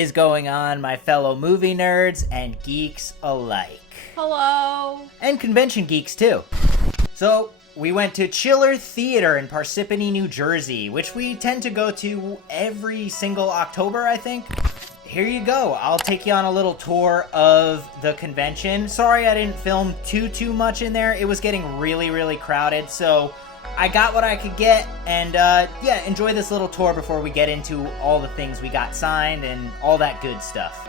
is going on, my fellow movie nerds and geeks alike? Hello. And convention geeks, too. So, we went to Chiller Theater in Parsippany, New Jersey, which we tend to go to every single October, I think. Here you go. I'll take you on a little tour of the convention. Sorry I didn't film too much in there. It was getting really crowded, so I got what I could get, and yeah, enjoy this little tour before we get into all the things we got signed and all that good stuff.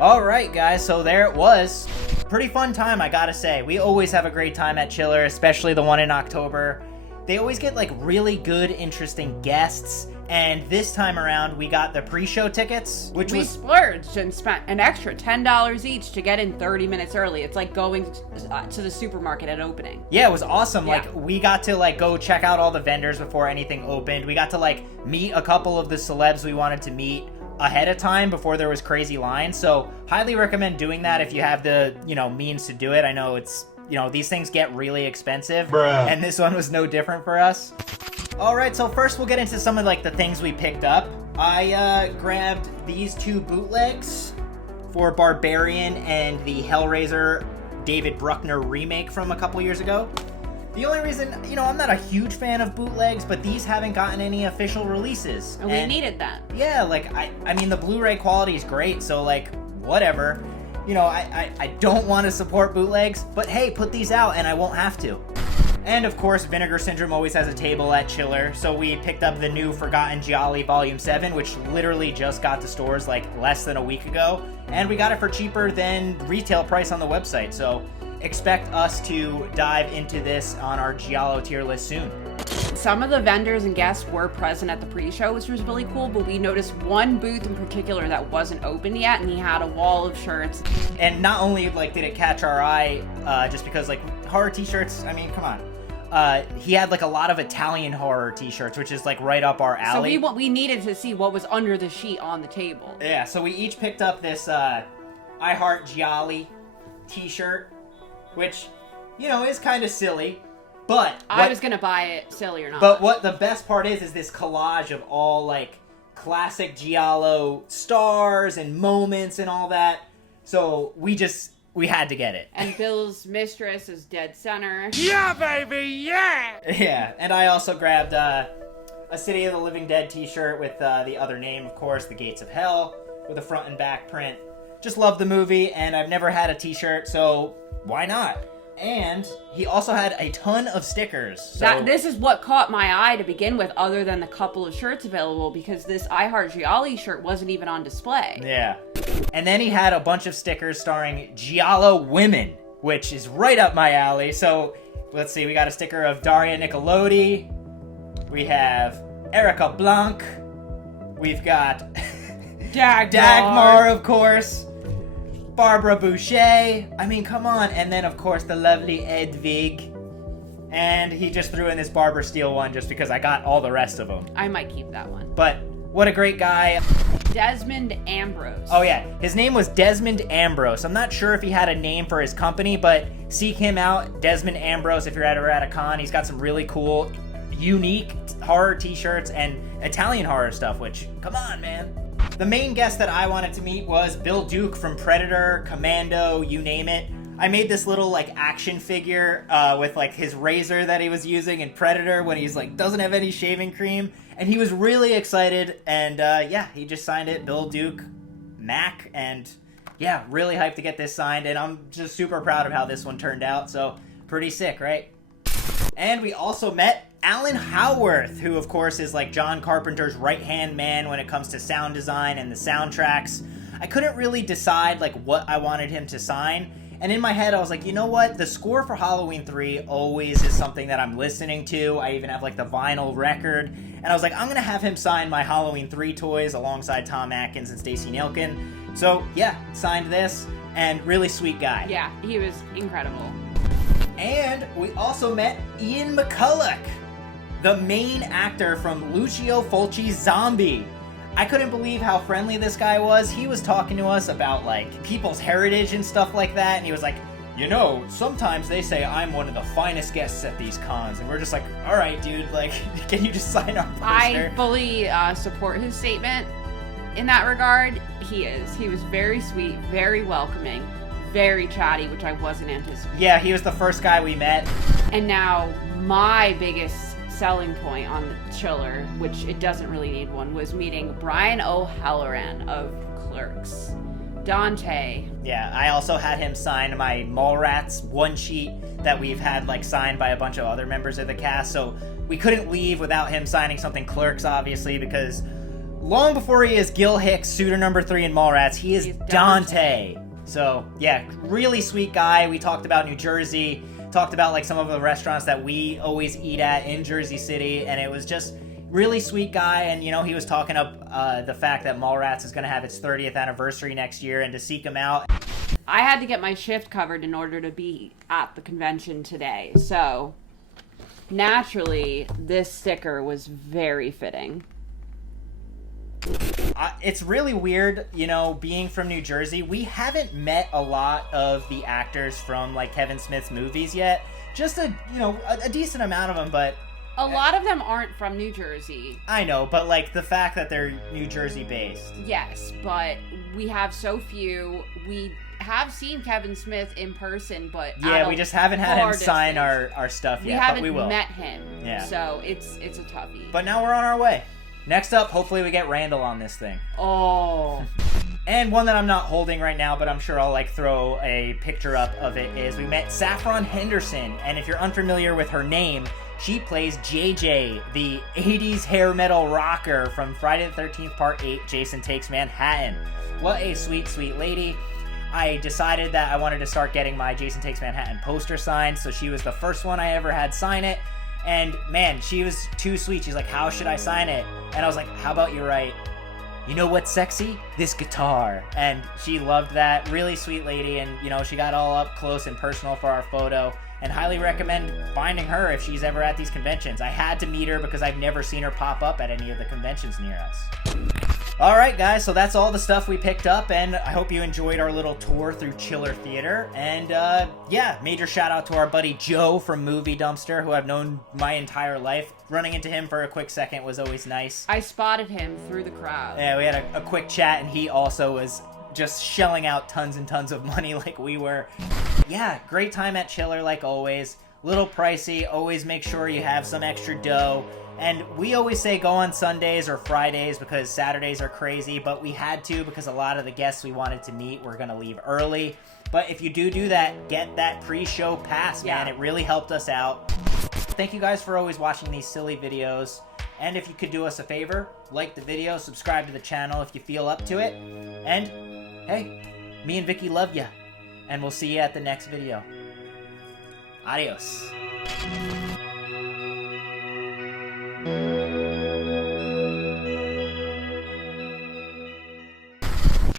Alright guys, so there it was. Pretty fun time, I gotta say. We always have a great time at Chiller, especially the one in October. They always get like really good, interesting guests, and this time around we got the pre-show tickets, which we splurged and spent an extra $10 each to get in 30 minutes early. It's like going to the supermarket at opening. Yeah, it was awesome. Yeah. Like, we got to like go check out all the vendors before anything opened. We got to like meet a couple of the celebs we wanted to meet ahead of time before there was crazy lines. So highly recommend doing that if you have the, means to do it. I know it's you know, these things get really expensive. Bruh. And this one was no different for us. All right, so first we'll get into some of like the things we picked up. I grabbed these 2 bootlegs for Barbarian and the Hellraiser David Bruckner remake from a couple years ago. The only reason, you know, I'm not a huge fan of bootlegs, but these haven't gotten any official releases. And we needed that. Yeah, like, I mean, the Blu-ray quality is great, so, like, whatever. You know, I don't want to support bootlegs, but hey, put these out and I won't have to. And, of course, Vinegar Syndrome always has a table at Chiller, so we picked up the new Forgotten Gialli Volume 7, which literally just got to stores, like, less than a week ago. And we got it for cheaper than retail price on the website, so expect us to dive into this on our Giallo tier list soon. Some of the vendors and guests were present at the pre-show, which was really cool, but we noticed one booth in particular that wasn't open yet, and he had a wall of shirts. And not only, like, did it catch our eye, just because, like, horror t-shirts, I mean, come on. He had, like, a lot of Italian horror t-shirts, which is, like, right up our alley. So we needed to see what was under the sheet on the table. Yeah, so we each picked up this, I Heart Gialli t-shirt, which, you know, is kind of silly, but... I was gonna buy it, silly or not. But what the best part is this collage of all, like, classic Giallo stars and moments and all that. So we had to get it. And Bill's mistress is dead center. Yeah, baby, yeah! Yeah, and I also grabbed a City of the Living Dead t-shirt with the other name, of course, The Gates of Hell, with a front and back print. Just love the movie, and I've never had a t-shirt, so why not? And he also had a ton of stickers. So This is what caught my eye to begin with, other than the couple of shirts available, because this I Heart Gialli shirt wasn't even on display. yeah. And then he had a bunch of stickers starring Giallo women, which is right up my alley. So let's see, we got a sticker of Daria Nicolodi. We have Erica Blanc. We've got Dagmar, of course. Barbara Boucher. I mean, come on. And then, of course, the lovely Edvig. And he just threw in this Barbara Steele one just because I got all the rest of them. I might keep that one. But what a great guy. Desmond Ambrose. Oh, yeah. His name was Desmond Ambrose. I'm not sure if he had a name for his company, but seek him out. Desmond Ambrose, if you're ever at a con. He's got some really cool, unique horror t-shirts and Italian horror stuff, which, come on, man. The main guest that I wanted to meet was Bill Duke from Predator, Commando, you name it. I made this little, like, action figure with, like, his razor that he was using in Predator when he's, like, doesn't have any shaving cream. And he was really excited, and, yeah, he just signed it, Bill Duke, Mac, and, yeah, really hyped to get this signed, and I'm just super proud of how this one turned out, so pretty sick, right? And we also met Alan Howarth, who, of course, is, like, John Carpenter's right-hand man when it comes to sound design and the soundtracks. I couldn't really decide, like, what I wanted him to sign. And in my head, I was like, you know what? The score for Halloween 3 always is something that I'm listening to. I even have, like, the vinyl record. And I was like, I'm going to have him sign my Halloween 3 toys alongside Tom Atkins and Stacey Nielkin. So, yeah, signed this. And really sweet guy. Yeah, he was incredible. And we also met Ian McCulloch, the main actor from Lucio Fulci's Zombie. I couldn't believe how friendly this guy was. He was talking to us about, like, people's heritage and stuff like that, and he was like, you know, sometimes they say I'm one of the finest guests at these cons, and we're just like, all right, dude, like, can you just sign our poster? I fully support his statement in that regard. He was very sweet, very welcoming, very chatty, which I wasn't anticipating. Yeah, he was the first guy we met. And now, my biggest selling point on the chiller, which it doesn't really need one, was meeting Brian O'Halloran of Clerks. Dante. Yeah, I also had him sign my Mallrats one sheet that we've had, like, signed by a bunch of other members of the cast, so we couldn't leave without him signing something Clerks, obviously, because long before he is Gil Hicks, suitor number 3 in Mallrats, he's Dante. So, yeah, really sweet guy. We talked about New Jersey, talked about, like, some of the restaurants that we always eat at in Jersey City, and it was just really sweet guy. And, you know, he was talking up the fact that Mallrats is going to have its 30th anniversary next year, and to seek him out. I had to get my shift covered in order to be at the convention today, so naturally, this sticker was very fitting. it's really weird, you know, being from New Jersey. We haven't met a lot of the actors from, like, Kevin Smith's movies yet. Just a decent amount of them, but... A lot of them aren't from New Jersey. I know, but, like, the fact that they're New Jersey-based. Yes, but we have so few. We have seen Kevin Smith in person, but yeah, we just haven't had him sign our stuff yet, but we will. We haven't met him, yeah. So it's a toughie. But now we're on our way. Next up, hopefully we get Randall on this thing. Oh. And one that I'm not holding right now, but I'm sure I'll, like, throw a picture up of it, is we met Saffron Henderson. And if you're unfamiliar with her name, she plays JJ, the 80s hair metal rocker from Friday the 13th Part 8, Jason Takes Manhattan. What a sweet, sweet lady. I decided that I wanted to start getting my Jason Takes Manhattan poster signed, so she was the first one I ever had sign it. And, man, she was too sweet. She's like, how should I sign it? And I was like, how about you write, you know what's sexy? This guitar. And she loved that. Really sweet lady. And, you know, she got all up close and personal for our photo. And highly recommend finding her if she's ever at these conventions. I had to meet her because I've never seen her pop up at any of the conventions near us. Alright guys, so that's all the stuff we picked up, and I hope you enjoyed our little tour through Chiller Theater. And yeah, major shout out to our buddy Joe from Movie Dumpster, who I've known my entire life. Running into him for a quick second was always nice. I spotted him through the crowd. Yeah, we had a quick chat, and he also was just shelling out tons and tons of money like we were. Yeah, great time at Chiller like always. Little pricey, always make sure you have some extra dough. And we always say go on Sundays or Fridays because Saturdays are crazy, but we had to because a lot of the guests we wanted to meet were going to leave early. But if you do that, get that pre-show pass, man. Yeah. It really helped us out. Thank you guys for always watching these silly videos. And if you could do us a favor, like the video, subscribe to the channel if you feel up to it. And, hey, me and Vicky love ya. And we'll see you at the next video. Adios.